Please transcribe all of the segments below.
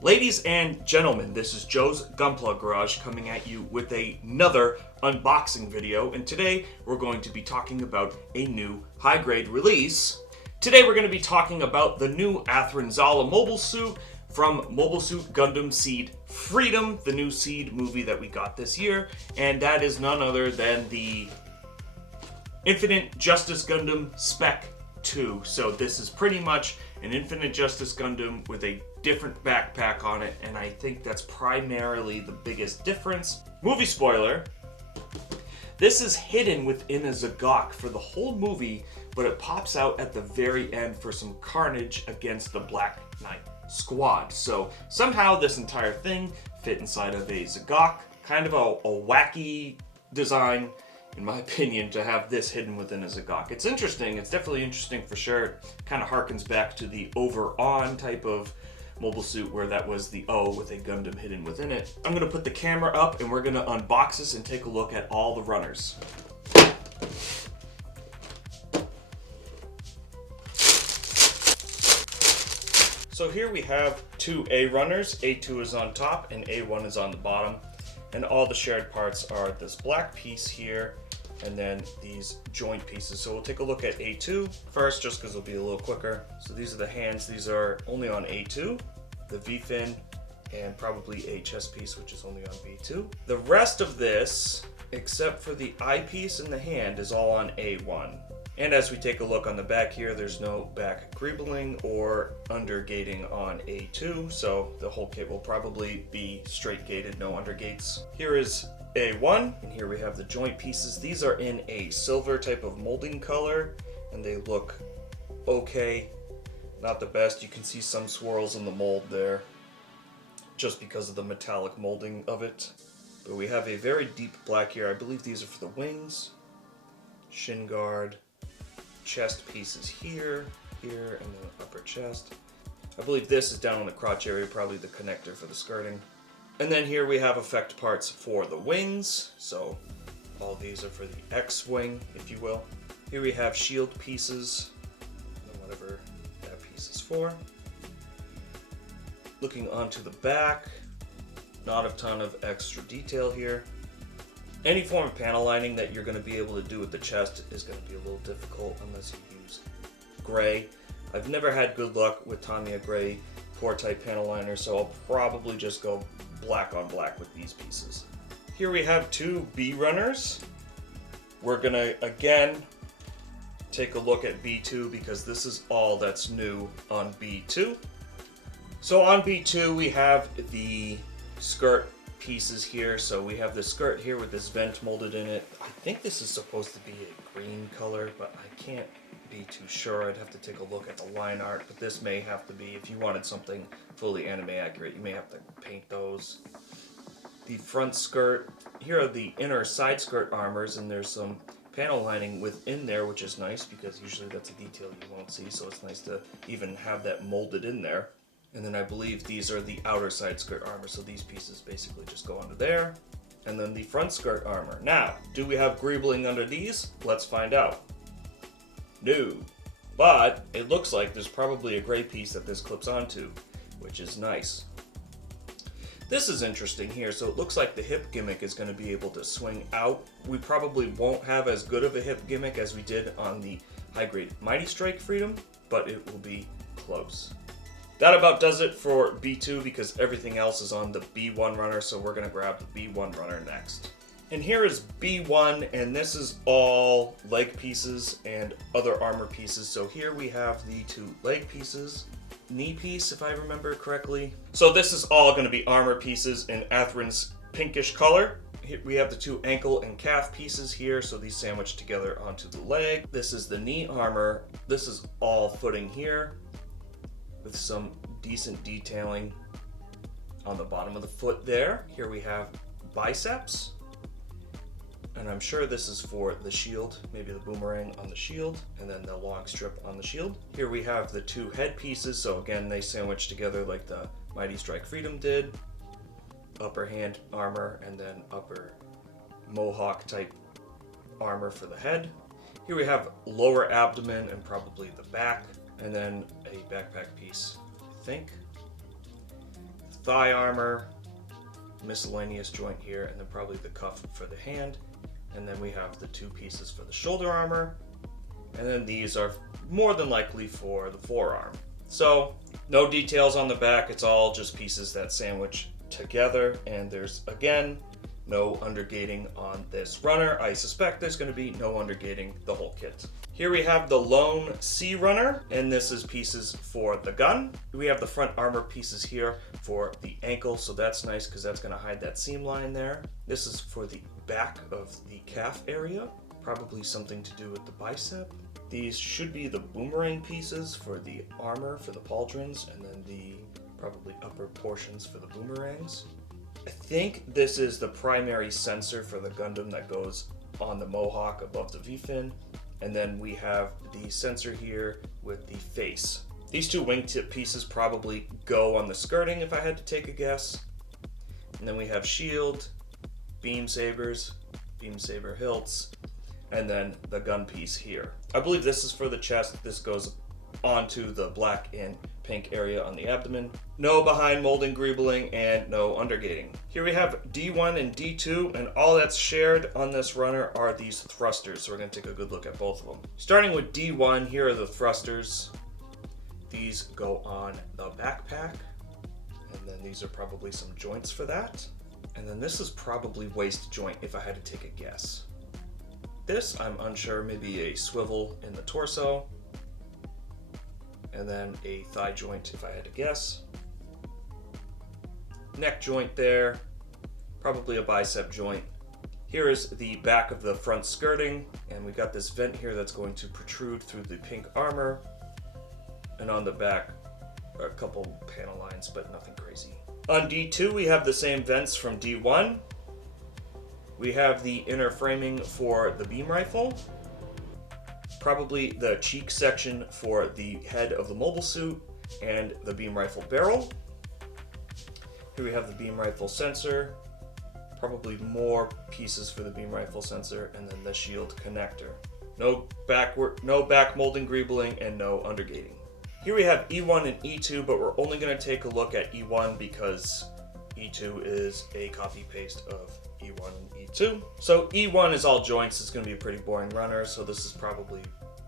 Ladies and gentlemen, this is Joe's Gunplug Garage coming at you with another unboxing video, and today we're going to be talking about a new high-grade release. Today we're going to be talking about the new Athrun Zala mobile suit from Mobile Suit Gundam Seed Freedom, the new Seed movie that we got this year, and that is none other than the Infinite Justice Gundam Spec 2. So this is pretty much an Infinite Justice Gundam with a different backpack on it, and I think that's primarily the biggest difference. Movie spoiler, this is hidden within a Zagok for the whole movie, but it pops out at the very end for some carnage against the Black Knight squad. So somehow this entire thing fit inside of a Zagok, kind of a wacky design, in my opinion, to have this hidden within a Zagok. It's interesting, it's definitely interesting for sure. It kind of harkens back to the over-on type of mobile suit where that was the O with a Gundam hidden within it. I'm going to put the camera up and we're going to unbox this and take a look at all the runners. So here we have two A runners. A2 is on top and A1 is on the bottom. And all the shared parts are this black piece here and then these joint pieces. So we'll take a look at A2 first, just because it'll be a little quicker. So these are the hands. These are only on A2, the V-fin, and probably a chest piece, which is only on B2. The rest of this, except for the eye piece and the hand, is all on A1. And as we take a look on the back here, there's no back greebling or under gating on A2, so the whole kit will probably be straight gated, no under gates. Here is A1, and here we have the joint pieces. These are in a silver type of molding color, and they look okay. Not the best. You can see some swirls in the mold there, just because of the metallic molding of it. But we have a very deep black here. I believe these are for the wings, shin guard, chest pieces here, and then upper chest. I believe this is down in the crotch area, probably the connector for the skirting. And then here we have effect parts for the wings, so all these are for the X-wing, if you will. Here we have shield pieces, and whatever that piece is for. Looking onto the back, not a ton of extra detail here. Any form of panel lining that you're going to be able to do with the chest is going to be a little difficult unless you use gray. I've never had good luck with Tamiya gray core type panel liner, so I'll probably just go black on black with these pieces. Here we have two B runners. We're going to again take a look at B2 because this is all that's new on B2. So on B2 we have the skirt pieces here. So we have the skirt here with this vent molded in it. I think this is supposed to be a green color, but I can't be too sure. I'd have to take a look at the line art, but this may have to be, if you wanted something fully anime accurate, you may have to paint those. The front skirt, here are the inner side skirt armors, and there's some panel lining within there, which is nice because usually that's a detail you won't see, so it's nice to even have that molded in there. And then I believe these are the outer side skirt armor, so these pieces basically just go under there. And then the front skirt armor. Now, do we have greebling under these? Let's find out. No. But it looks like there's probably a gray piece that this clips onto, which is nice. This is interesting here. So it looks like the hip gimmick is going to be able to swing out. We probably won't have as good of a hip gimmick as we did on the high-grade Mighty Strike Freedom, but it will be close. That about does it for B2 because everything else is on the B1 runner, so we're going to grab the B1 runner next. And here is B1, and this is all leg pieces and other armor pieces. So here we have the two leg pieces, knee piece if I remember correctly. So this is all going to be armor pieces in Athrun's pinkish color. Here we have the two ankle and calf pieces here, so these sandwiched together onto the leg. This is the knee armor. This is all footing here, with some decent detailing on the bottom of the foot there. Here we have biceps, and I'm sure this is for the shield, maybe the boomerang on the shield, and then the long strip on the shield. Here we have the two head pieces, so again they sandwich together like the Mighty Strike Freedom did. Upper hand armor, and then upper mohawk type armor for the head. Here we have lower abdomen and probably the back, and then a backpack piece, I think. thigh armor, miscellaneous joint here, and then probably the cuff for the hand. And then we have the 2 pieces for the shoulder armor. And then these are more than likely for the forearm. So no details on the back, it's all just pieces that sandwich together. And there's, again, no undergating on this runner. I suspect there's going to be no undergating the whole kit. Here we have the lone C runner, and this is pieces for the gun. We have the front armor pieces here for the ankle, so that's nice because that's going to hide that seam line there. This is for the back of the calf area, probably something to do with the bicep. These should be the boomerang pieces for the armor for the pauldrons, and then the probably upper portions for the boomerangs. I think this is the primary sensor for the Gundam that goes on the mohawk above the V-fin. And then we have the sensor here with the face. These 2 wingtip pieces probably go on the skirting if I had to take a guess. And then we have shield, beam sabers, beam saber hilts, and then the gun piece here. I believe this is for the chest. This goes onto the black and pink area on the abdomen. No behind molding greebling and no undergating. Here we have D1 and D2, and all that's shared on this runner are these thrusters, so we're going to take a good look at both of them. Starting with D1, here are the thrusters. These go on the backpack, and then these are probably some joints for that. And then this is probably waist joint if I had to take a guess. This, I'm unsure, maybe a swivel in the torso, and then a thigh joint if I had to guess. Neck joint there, probably a bicep joint. Here is the back of the front skirting, and we got this vent here that's going to protrude through the pink armor. And on the back, a couple panel lines, but nothing crazy. On D2, we have the same vents from D1. We have the inner framing for the beam rifle. Probably the cheek section for the head of the mobile suit and the beam rifle barrel. Here we have the beam rifle sensor, probably more pieces for the beam rifle sensor, and then the shield connector. No back molding greebling and no undergating. Here we have E1 and E2, but we're only going to take a look at E1 because E2 is a copy paste of E1 and E2. So E1 is all joints. It's going to be a pretty boring runner, so this is probably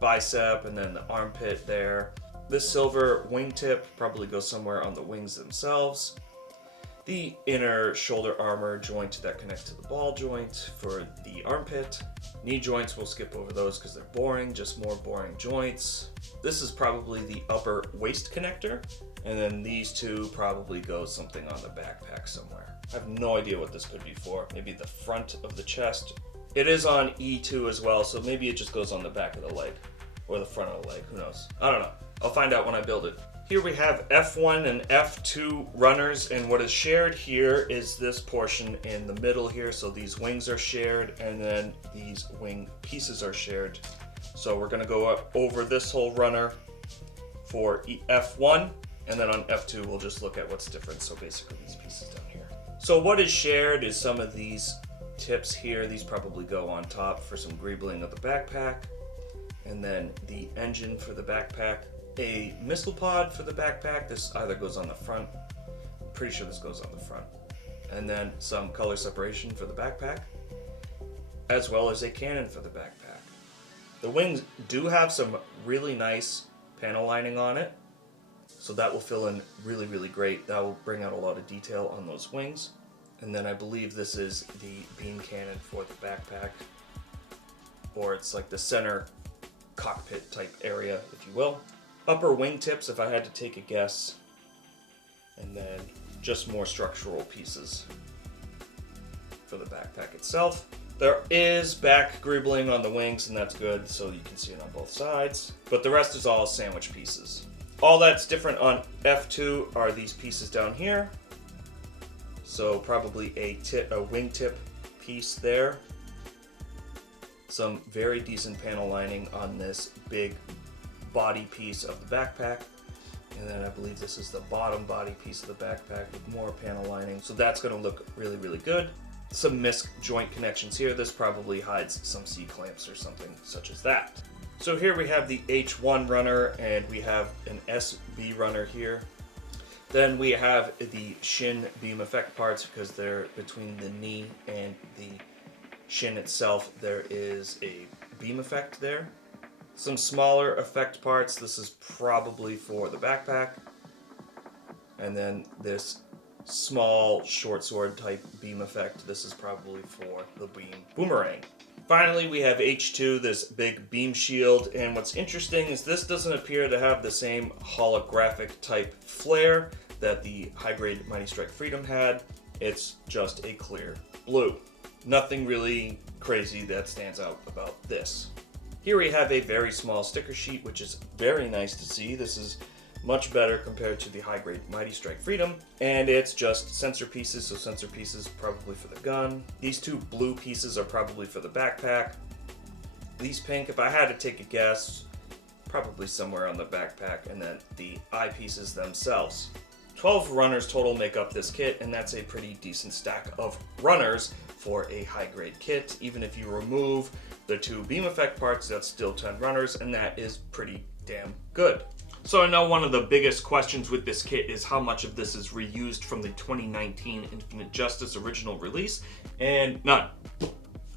bicep and then the armpit there. This silver wingtip probably goes somewhere on the wings themselves. The inner shoulder armor joint that connects to the ball joint for the armpit. Knee joints, we'll skip over those because they're boring, just more boring joints. This is probably the upper waist connector. And then these 2 probably go something on the backpack somewhere. I have no idea what this could be for. Maybe the front of the chest. It is on E2 as well, so maybe it just goes on the back of the leg. Or the front of the leg, who knows? I don't know. I'll find out when I build it. Here we have F1 and F2 runners, and what is shared here is this portion in the middle here. So these wings are shared, and then these wing pieces are shared. So we're gonna go up over this whole runner for F1, and then on F2 we'll just look at what's different. So basically these pieces down here. So what is shared is some of these tips here. These probably go on top for some greebling of the backpack. And then the engine for the backpack. A missile pod for the backpack. This either goes on the front. I'm pretty sure this goes on the front. And then some color separation for the backpack, as well as a cannon for the backpack. The wings do have some really nice panel lining on it, so that will fill in really, really great. That will bring out a lot of detail on those wings. And then I believe this is the beam cannon for the backpack, or it's like the center cockpit type area, if you will. Upper wingtips, if I had to take a guess. And then just more structural pieces for the backpack itself. There is back greebling on the wings, and that's good, so you can see it on both sides. But the rest is all sandwich pieces. All that's different on F2 are these pieces down here. So probably a wingtip piece there. Some very decent panel lining on this big body piece of the backpack. And then I believe this is the bottom body piece of the backpack with more panel lining. So that's going to look really, really good. Some misc joint connections here. This probably hides some C-clamps or something such as that. So here we have the H1 runner, and we have an SB runner here. Then we have the shin beam effect parts, because they're between the knee and the shin itself. There is a beam effect there. Some smaller effect parts. This is probably for the backpack. And then this small short sword type beam effect. This is probably for the beam boomerang. Finally, we have H2, this big beam shield, and what's interesting is this doesn't appear to have the same holographic type flare that the high-grade Mighty Strike Freedom had. It's just a clear blue. Nothing really crazy that stands out about this. Here we have a very small sticker sheet, which is very nice to see. This is much better compared to the high-grade Mighty Strike Freedom, and it's just sensor pieces, so sensor pieces probably for the gun. These two blue pieces are probably for the backpack. These pink, if I had to take a guess, probably somewhere on the backpack, and then the eye pieces themselves. 12 runners total make up this kit, and that's a pretty decent stack of runners for a high-grade kit. Even if you remove the two beam effect parts, that's still 10 runners, and that is pretty damn good. So I know one of the biggest questions with this kit is how much of this is reused from the 2019 Infinite Justice original release, and none.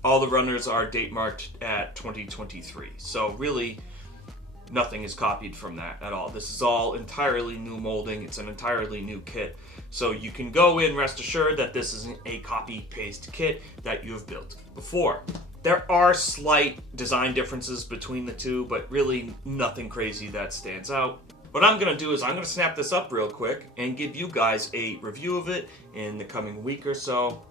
All the runners are date marked at 2023, so really nothing is copied from that at all. This is all entirely new molding, it's an entirely new kit, so you can go in rest assured that this isn't a copy-paste kit that you have built before. There are slight design differences between the two, but really nothing crazy that stands out. What I'm going to do is I'm going to snap this up real quick and give you guys a review of it in the coming week or so.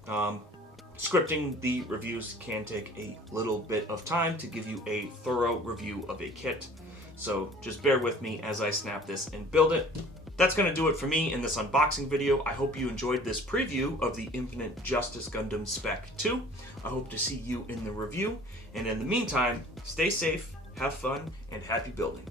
Scripting the reviews can take a little bit of time to give you a thorough review of a kit. So just bear with me as I snap this and build it. That's going to do it for me in this unboxing video. I hope you enjoyed this preview of the Infinite Justice Gundam Spec 2. I hope to see you in the review. And in the meantime, stay safe, have fun, and happy building.